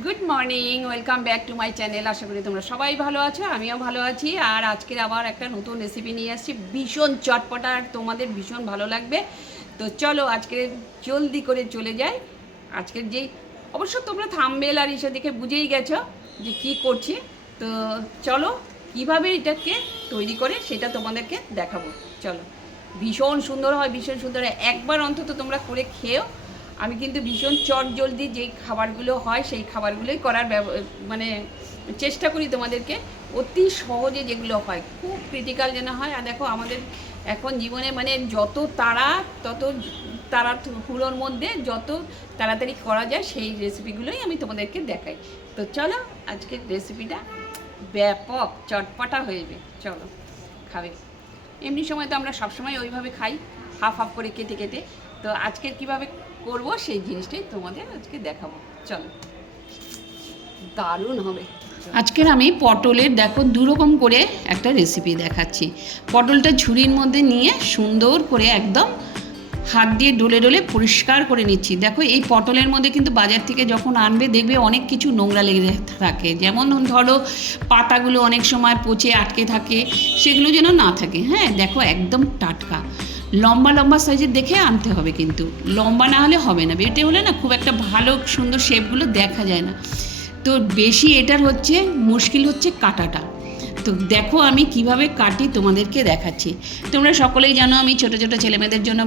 Good morning welcome back to my channel আশা করি তোমরা সবাই ভালো আছো, আমিও ভালো আছি। আর আজকের আবার একটা নতুন রেসিপি নিয়ে আসছি। ভীষণ চটপটা আর তোমাদের ভীষণ ভালো লাগবে। তো চলো আজকে জলদি করে চলে যাই। আজকের যেই অবশ্য তোমরা থামবেল আর ইসে দেখে বুঝেই গেছো যে কি করছি। তো চলো, কীভাবে এটাকে তৈরি করে সেটা তোমাদেরকে দেখাবো। চলো। ভীষণ সুন্দর হয়, ভীষণ সুন্দর হয়। একবার অন্তত তোমরা করে খেয়েও আমি কিন্তু ভীষণ চট জলদি যেই খাবারগুলো হয়, সেই খাবারগুলোই করার মানে চেষ্টা করি তোমাদেরকে অতি সহজে যেগুলো হয়, খুব ক্রিটিক্যাল যেন হয়। আর দেখো আমাদের এখন জীবনে মানে যত তাড়া, তত তারা হুড়োর মধ্যে যত তাড়াতাড়ি করা যায়, সেই রেসিপিগুলোই আমি তোমাদেরকে দেখাই। তো চলো, আজকের রেসিপিটা ব্যাপক চটপটা হয়ে যাবে। চলো, খাবে। এমনি সময় তো আমরা সবসময় ওইভাবে খাই হাফ হাফ করে কেটে কেটে। তো আজকের কীভাবে করব, সেই জিনিসটাই তোমাদের আজকে দেখাবো। চলো। দারুণ হবে। আজকের আমি পটলের, দেখো, দুরকম করে একটা রেসিপি দেখাচ্ছি। পটলটা ঝুড়ির মধ্যে নিয়ে সুন্দর করে একদম হাত দিয়ে ডলে ডলে পরিষ্কার করে নিচ্ছি। দেখো, এই পটলের মধ্যে কিন্তু বাজার থেকে যখন আনবে, দেখবে অনেক কিছু নোংরা লেগে থাকে। যেমন ধরো, পাতাগুলো অনেক সময় পচে আটকে থাকে, সেগুলো যেন না থাকে। হ্যাঁ দেখো, একদম টাটকা। লম্বা লম্বা সাইজের দেখে আনতে হবে কিন্তু। লম্বা না হলে হবে না। বেটে হলে না খুব একটা ভালো, সুন্দর শেপগুলো দেখা যায় না। তো বেশি এটার হচ্ছে, মুশকিল হচ্ছে কাটাটা। তো দেখো আমি কীভাবে কাটি তোমাদেরকে দেখাচ্ছি। তোমরা সকলেই জানো আমি ছোট ছোট ছেলেমেয়েদের জন্য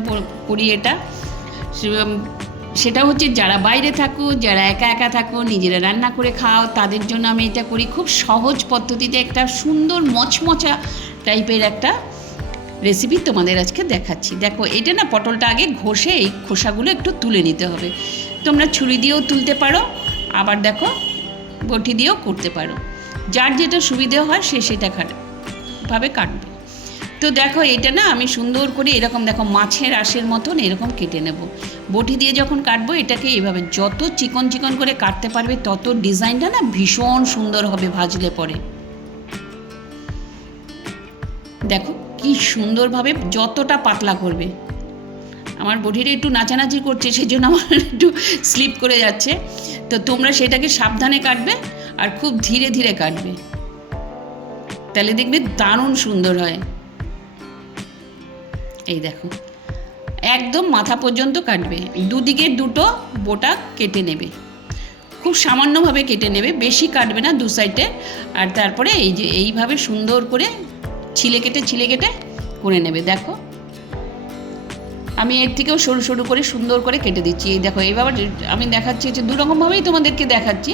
করি এটা। সেটা হচ্ছে যারা বাইরে থাকো, যারা একা একা থাকো, নিজেরা রান্না করে খাও, তাদের জন্য আমি এটা করি। খুব সহজ পদ্ধতিতে একটা সুন্দর মচমচা টাইপের একটা রেসিপি তোমাদের আজকে দেখাচ্ছি। দেখো, এটা না পটলটা আগে ঘষে এই খোসাগুলো একটু তুলে নিতে হবে। তোমরা ছুরি দিয়েও তুলতে পারো, আবার দেখো বটি দিয়েও করতে পারো। যার যেটা সুবিধে হয় সে সেটা ভাবে কাটবে। তো দেখো এটা না আমি সুন্দর করে এরকম দেখো মাছের আশের মতন এরকম কেটে নেব। বটি দিয়ে যখন কাটবো এটাকে এইভাবে যত চিকন চিকন করে কাটতে পারবে তত ডিজাইনটা না ভীষণ সুন্দর হবে ভাজলে পরে। দেখো কি সুন্দরভাবে যতটা পাতলা করবে। আমার বডিটা একটু নাচানাচি করছে, সেজন্য আমার একটু স্লিপ করে যাচ্ছে। তো তোমরা সেটাকে সাবধানে কাটবে। আর খুব ধীরে ধীরে কাটবে। তাহলে দেখবে দারুণ সুন্দর হয়। এই দেখো, একদম মাথা পর্যন্ত কাটবে। দুদিকে দুটো বোটা কেটে নেবে। খুব সামান্যভাবে কেটে নেবে, বেশি কাটবে না দু সাইডে আর তারপরে এই যে এইভাবে সুন্দর করে ছিলে কেটে ছিলে কেটে করে নেবে। দেখো, আমি এর থেকেও সরু সরু করে সুন্দর করে কেটে দিচ্ছি। এই দেখো এইভাবে আমি দেখাচ্ছি যে দুরকমভাবেই তোমাদেরকে দেখাচ্ছি।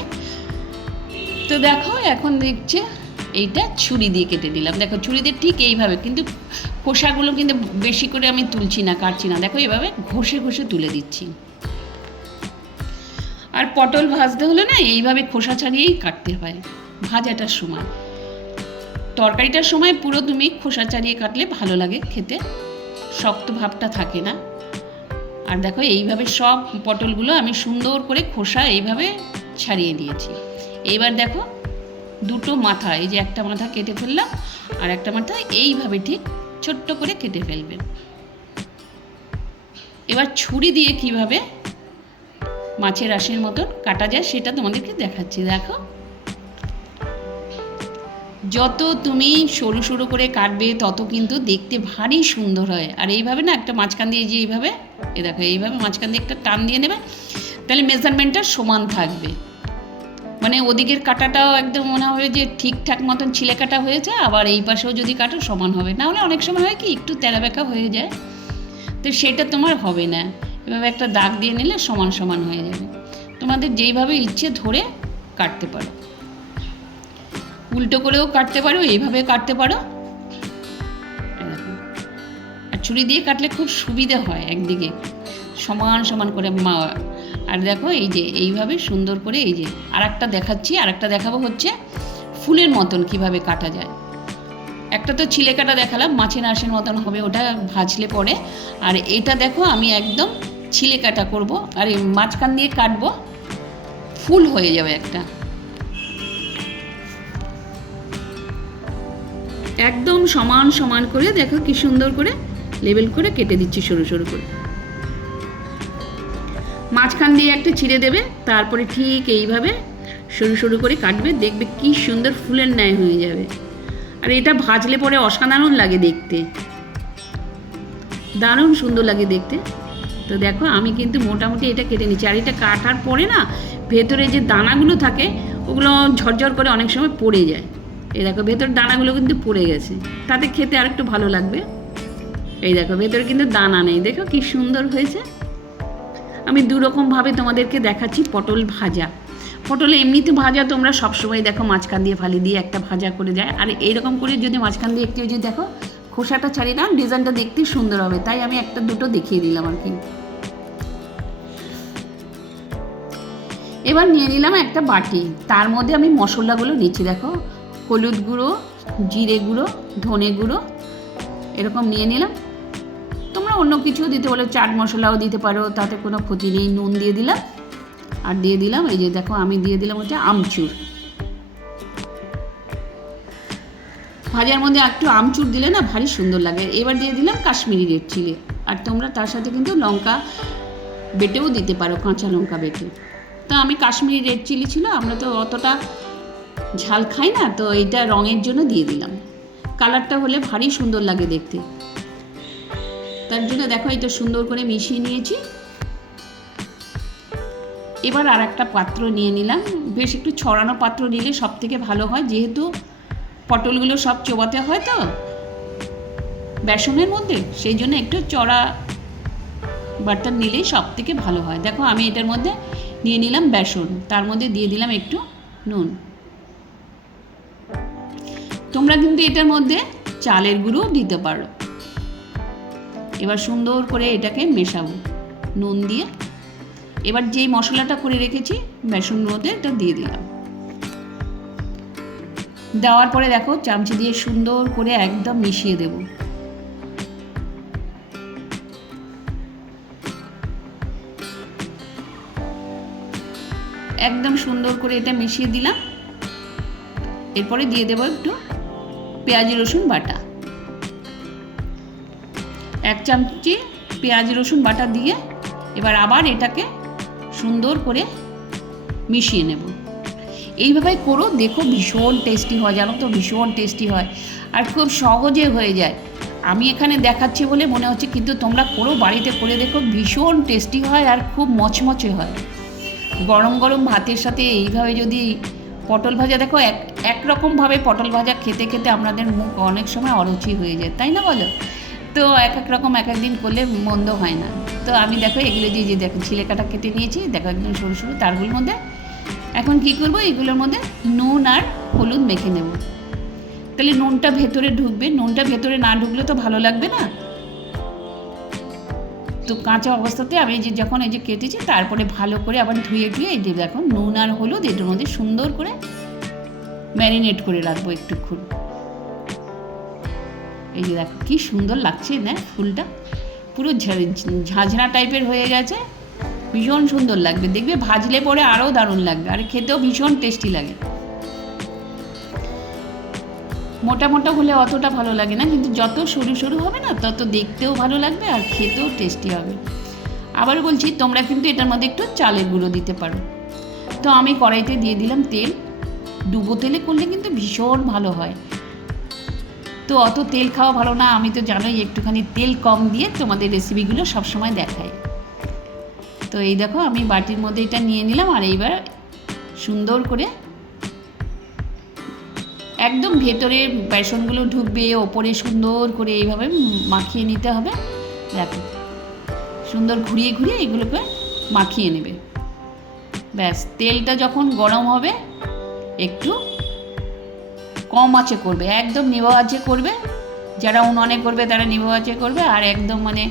তো দেখো, এখন দেখছে এইটা ছুরি দিয়ে কেটে দিলাম। দেখো ছুরি দিয়ে ঠিক এইভাবে, কিন্তু খোসাগুলো কিন্তু বেশি করে আমি তুলছি না, কাটছি না। দেখো এইভাবে ঘষে ঘষে তুলে দিচ্ছি। আর পটল ভাজতে হলে না, এইভাবে খোসা ছাড়িয়েই কাটতে হয়, ভাজাটার সময়। তরকারিটার সময় পুরো তুমি খোসা ছাড়িয়ে কাটলে ভালো লাগে, খেতে শক্ত ভাবটা থাকে না। আর দেখো, এইভাবে সব পটলগুলো আমি সুন্দর করে খোসা এইভাবে ছাড়িয়ে দিয়েছি। এইবার দেখো, দুটো মাথা, এই যে একটা মাথা কেটে ফেললাম আর একটা মাথা এইভাবে ঠিক ছোট্ট করে কেটে ফেলবে। এবার ছুরি দিয়ে কীভাবে মাছের আশের মতন কাটা যায় সেটা তোমাদেরকে দেখাচ্ছি, দেখো। যত তুমি সরু সরু করে কাটবে, তত কিন্তু দেখতে ভারী সুন্দর হয়। আর এইভাবে না একটা মাঝখান দিয়ে যে এইভাবে, এ দেখো, এইভাবে মাঝখান দিয়ে একটা টান দিয়ে নেবে, তাহলে মেজারমেন্টটা সমান থাকবে। মানে ওদিকের কাটাটাও একদম মনে হবে যে ঠিকঠাক মতন ছিলে কাটা হয়েছে আবার এই পাশেও যদি কাটো সমান হবে। না হলে অনেক সময় হয় কি, একটু তেরা বেঁকা হয়ে যায়। তো সেটা তোমার হবে না। এভাবে একটা দাগ দিয়ে নিলে সমান সমান হয়ে যাবে। তোমাদের যেইভাবে ইচ্ছে ধরে কাটতে পারো। উল্টো করেও কাটতে পারো, এইভাবে কাটতে পারো। আর ছুরি দিয়ে কাটলে খুব সুবিধে হয় একদিকে। সমান সমান করে মা আর দেখো এই যে, এইভাবে সুন্দর করে এই যে আর একটা দেখাচ্ছি আর একটা দেখাবো হচ্ছে ফুলের মতন কীভাবে কাটা যায়। একটা তো ছিলে কাটা দেখালাম মাছের আঁশের মতন হবে, ওটা ভাজলে পরে। আর এটা দেখো আমি একদম ছিলে কাটা করব, আর এই মাঝখান দিয়ে কাটবো, ফুল হয়ে যাবে একটা। একদম সমান সমান করে, দেখো কি সুন্দর করে লেবেল করে কেটে দিচ্ছি সরু সরু করে। মাঝখান দিয়ে একটা ছিঁড়ে দেবে, তারপরে ঠিক এইভাবে সরু সরু করে কাটবে, দেখবে কি সুন্দর ফুলের ন্যায় হয়ে যাবে। আর এটা ভাজলে পরে অসাধারণ লাগে দেখতে। দারুণ সুন্দর লাগে দেখতে। তো দেখো, আমি কিন্তু মোটামুটি এটা কেটে নিচ্ছি। আর এটা কাটার পরে না, ভেতরে যে দানাগুলো থাকে, ওগুলো ঝরঝর করে অনেক সময় পড়ে যায়। এই দেখো, ভেতর দানাগুলো কিন্তু পড়ে গেছে। তাতে খেতে আরেকটু ভালো লাগবে। এই দেখো, ভেতরে কিন্তু দানা নেই। দেখো কি সুন্দর হয়েছে। আমি দু রকমভাবে তোমাদেরকে দেখাচ্ছি পটল ভাজা। পটল এমনিতে ভাজা তোমরা সবসময় দেখো মাঝখান দিয়ে ফালি দিয়ে একটা ভাজা করে যায়। আর এইরকম করে যদি মাঝখান দিয়ে একটু যদি দেখো, খোসাটা ছাড়িয়ে দাও ডিজাইনটা দেখতে সুন্দর হবে। তাই আমি একটা দুটো দেখিয়ে দিলাম আর কি। এবার নিয়ে নিলাম একটা বাটি। তার মধ্যে আমি মশলাগুলো নিচ্ছি। দেখো, হলুদ গুঁড়ো, জিরে গুঁড়ো, ধনে গুঁড়ো, এরকম নিয়ে নিলাম। তোমরা অন্য কিছুও দিতে পারো, চাট মশলাও দিতে পারো, তাতে কোনো ক্ষতি নেই। নুন দিয়ে দিলাম, আর দিয়ে দিলাম এই যে দেখো, আমি দিয়ে দিলাম হচ্ছে আমচুর। ভাজার মধ্যে একটু আমচুর দিলে না ভারী সুন্দর লাগে। এবার দিয়ে দিলাম কাশ্মীরি রেড চিলি। আর তোমরা তার সাথে কিন্তু লঙ্কা বেটেও দিতে পারো, কাঁচা লঙ্কা বেটে। তো আমি কাশ্মীরি রেড চিলি ছিল, আমরা তো অতটা ঝাল খাই না, তো এটা রঙের জন্য দিয়ে দিলাম। কালারটা হলে ভারী সুন্দর লাগে দেখতে। তার জন্য দেখো এটা সুন্দর করে মিশিয়ে নিয়েছি। এবার আর একটা পাত্র নিয়ে নিলাম। বেশ একটু ছড়ানো পাত্র নিলে সব থেকে ভালো হয়, যেহেতু পটলগুলো সব চোবাতে হয় তো, বেসনের মধ্যে, সেই জন্য একটু চড়া বাটার নিলেই সব থেকে ভালো হয়। দেখো আমি এটার মধ্যে নিয়ে নিলাম বেসন, তার মধ্যে দিয়ে দিলাম একটু নুন। তোমরা কিন্তু এটার মধ্যে চালের গুঁড়ো দিতে পারো। এবার সুন্দর করে এটাকে মেশাবো। নুন দিয়ে। এবার যেই মশলাটা করে রেখেছি, বেসন মধ্যে এটা দিয়ে দিলাম। দেওয়ার পরে দেখো, চামচি দিয়ে সুন্দর করে একদম মিশিয়ে দেব। একদম সুন্দর করে এটা মিশিয়ে দিলাম। এরপরে দিয়ে দেবো একটু পেঁয়াজ রসুন বাটা। এক চামচি পেঁয়াজ, রসুন বাটা দিয়ে এবার আবার এটাকে সুন্দর করে মিশিয়ে নেব। এইভাবে করো, দেখো ভীষণ টেস্টি হয়, জানো তো, ভীষণ টেস্টি হয় আর খুব সহজে হয়ে যায়। আমি এখানে দেখাচ্ছি বলে মনে হচ্ছে, কিন্তু তোমরা করো, বাড়িতে করে দেখো, ভীষণ টেস্টি হয় আর খুব মচমচে হয়। গরম গরম ভাতের সাথে এইভাবে যদি পটল ভাজা, দেখো এক, একরকমভাবে পটল ভাজা খেতে খেতে আমাদের মুখ অনেক সময় অরুচি হয়ে যায়, তাই না বলো? তো এক এক রকম, এক একদিন করলে মন্দ হয় না। তো আমি দেখো এগুলো দিয়ে যে দেখো ছিলেকাটা কেটে নিয়েছি, দেখো একদম সরু সরু তারগুলোর মধ্যে। এখন কি করব? এগুলোর মধ্যে নুন আর হলুদ মেখে নেব। তাহলে নুনটা ভেতরে ঢুকবে। নুনটা ভেতরে না ঢুকলে তো ভালো লাগবে না। তো কাঁচা অবস্থাতে আমি যে, যখন এই যে কেটেছি, তারপরে ভালো করে আবার ধুয়ে ধুয়ে এই যে দেখো নুন আর হলুদ, এটার মধ্যে সুন্দর করে ম্যারিনেট করে রাখব একটুক্ষণ। এই যে দেখো, কি সুন্দর লাগছে না ফুলটা। পুরো ঝাঁঝরা টাইপের হয়ে গেছে। ভীষণ সুন্দর লাগবে, দেখবে ভাজলে পরে আরও দারুণ লাগবে, আর খেতেও ভীষণ টেস্টি লাগে। মোটা মোটা হলে অতটা ভালো লাগে না, কিন্তু যত সরু সরু হবে না, তত দেখতেও ভালো লাগবে আর খেতেও টেস্টি হবে। আবার বলছি, তোমরা কিন্তু এটার মধ্যে একটু চালের গুঁড়ো দিতে পারো। তো আমি কড়াইতে দিয়ে দিলাম তেল। ডুবো তেলে করলে কিন্তু ভীষণ ভালো হয়। তো অত তেল খাওয়া ভালো না। আমি তো জানোই একটুখানি তেল কম দিয়ে তোমাদের রেসিপিগুলো সবসময় দেখাই। তো এই দেখো, আমি বাটির মধ্যে এটা নিয়ে নিলাম আর এইবার সুন্দর করে একদম ভেতরে বেসনগুলো ঢুকবে, ওপরে সুন্দর করে এইভাবে মাখিয়ে নিতে হবে। দেখো, সুন্দর ঘুরিয়ে ঘুরিয়ে এগুলোকে মাখিয়ে নেবে। ব্যাস, তেলটা যখন গরম হবে, একটু কম আঁচে করবে, একদম নিভা আঁচে করবে, যারা উনুনে করবে তারা নিভা আঁচে করবে, আর একদম মানে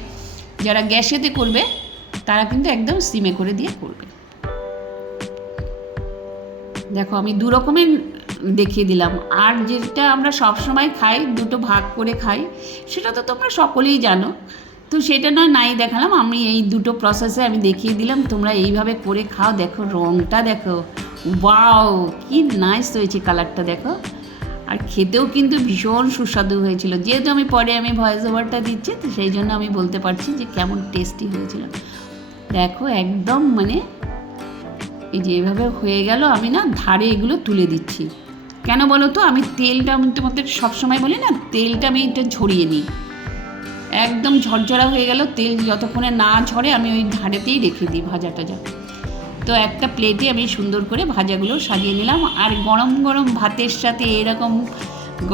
যারা গ্যাসেতে করবে, তারা কিন্তু একদম সিমে করে দিয়ে করবে। দেখো, আমি দু রকমের দেখিয়ে দিলাম। আর যেটা আমরা সব সময় খাই, দুটো ভাগ করে খাই, সেটা তো তোমরা সকলেই জানো। তো সেটা নয় নাই দেখালাম, আমি এই দুটো প্রসেসে আমি দেখিয়ে দিলাম, তোমরা এইভাবে করে খাও, দেখো রঙটা দেখো, ওয়াও, কি নাইস হয়েছে কালারটা দেখো। আর খেতেও কিন্তু ভীষণ সুস্বাদু হয়েছিল। যেহেতু আমি পরে আমি ভয়েস ওভারটা দিচ্ছি, তো সেই জন্য আমি বলতে পারছি যে কেমন টেস্টি হয়েছিল। দেখো একদম মানে এই যে এভাবে হয়ে গেল, আমি না ধারে এগুলো তুলে দিচ্ছি। কেন বলো তো? আমি তেলটা আমি তোমাদের সবসময় বলি না, তেলটা আমি এটা ঝরিয়ে নিই। একদম ঝরঝরা হয়ে গেল, তেল যতক্ষণে না ঝরে আমি ওই ধারেতেই রেখে দিই ভাজা টাজা তো একটা প্লেটে আমি সুন্দর করে ভাজাগুলো সাজিয়ে নিলাম। আর গরম গরম ভাতের সাথে এরকম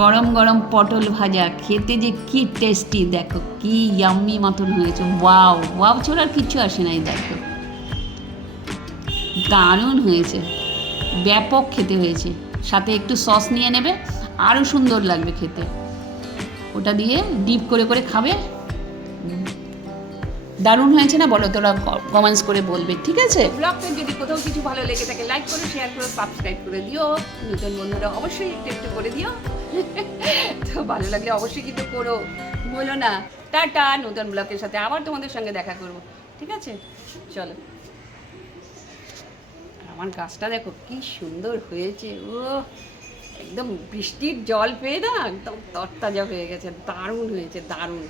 গরম গরম পটল ভাজা, খেতে যে কি টেস্টি দেখো কি ইয়াম্মি মতন হয়েছে। ওয়াও ওয়াও ছাড়া আর কিচ্ছু আসে নাই, দেখো। দারুণ হয়েছে। ব্যাপক খেতে হয়েছে। সাথে একটু সস নিয়ে নেবে আরও সুন্দর লাগবে খেতে। ওটা দিয়ে ডিপ করে করে খাবে। দারুণ হয়েছে না? বলো, তোরা কমেন্টস করে বলবে, ঠিক আছে? ব্লগটা যদি কোথাও কিছু ভালো লেগে থাকে লাইক করো শেয়ার করো সাবস্ক্রাইব করে দিও। নতুন বন্ধুরা অবশ্যই একটু একটু করে দিও। তো ভালো লাগলে অবশ্যই কিন্তু করো। বলো না। টাটা, নতুন ব্লগের সাথে আবার তোমাদের সঙ্গে দেখা করব। ঠিক আছে? চলো। আমার গাছটা দেখো, কি সুন্দর হয়েছে। ও একদম বৃষ্টির জল পেয়ে না, একদম তরতাজা হয়ে গেছে। দারুণ হয়েছে, দারুণ।